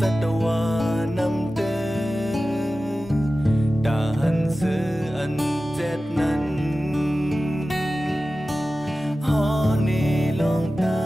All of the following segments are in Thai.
สัตวานำเดินด่าหันเสืออันเจ็ดนั้นฮอนี่ลองตา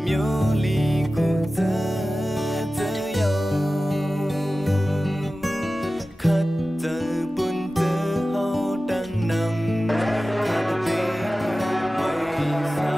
เมียวลีกูเจอเยาคัดเจอบุญเจอเฮาดังนำคาดเบไว้สา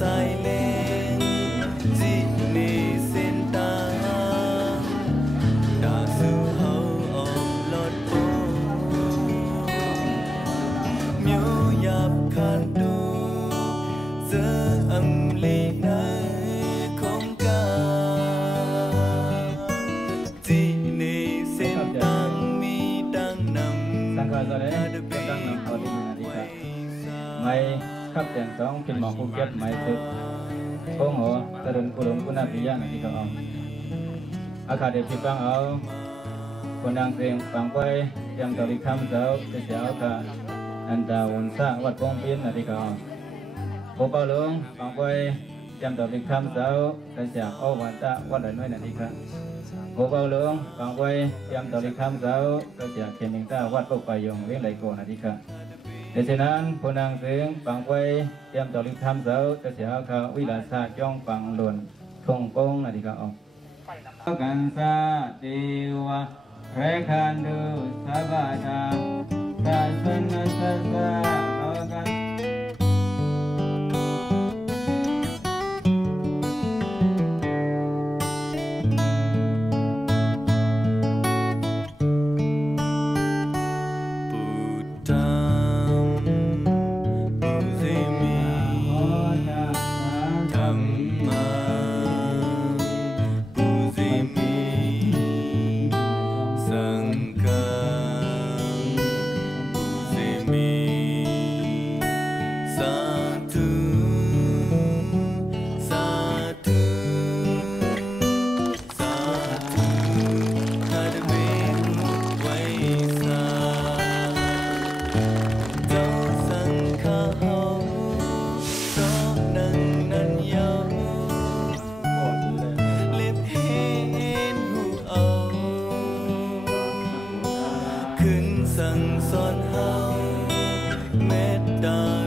สายเลงจีเนเส้นตาด่าสู่เฮาออกลอดโปเมียวหยาบคานดูเจออำลีในคงกาจีเนเส้นตังมีดังนำสังกัดอะไรดังนำเอาดีนะดีครับไม่ขับแต่งสองเป็นหมอภูเก็ตหมายถึงโค้งหัวตะลึงกุลงกุณาพิยาที่เขาเอาอาคาเดชิฟังเอาคนดังเสียงฟังไปยังตริคำเจ้าจะเจ้าค่ะอันดาวันซาวัดปงเพียนที่เขาเอาโคเปาหลวงฟังไปยังตริคำเจ้าจะเจ้าเอาวันตาวัดไหนน้อยที่เขาโคเปาหลวงฟังไปยังตริคำเจ้าจะเจ้าเขียนมิงตาวัดปกไปยงเลี้ยงไหลโกที่เขาดังนั้นผู้นางเสียงฟังไว้เตรียมต่อริทำเสาจะเสียเขาวิลาสาจ้องฟังหล่นทงโป้งที่เขาเอากันซาเดวะแพรคันดูสาบาดาตาสันนัสสะเอากันสั่งสอนเฮาเมตตา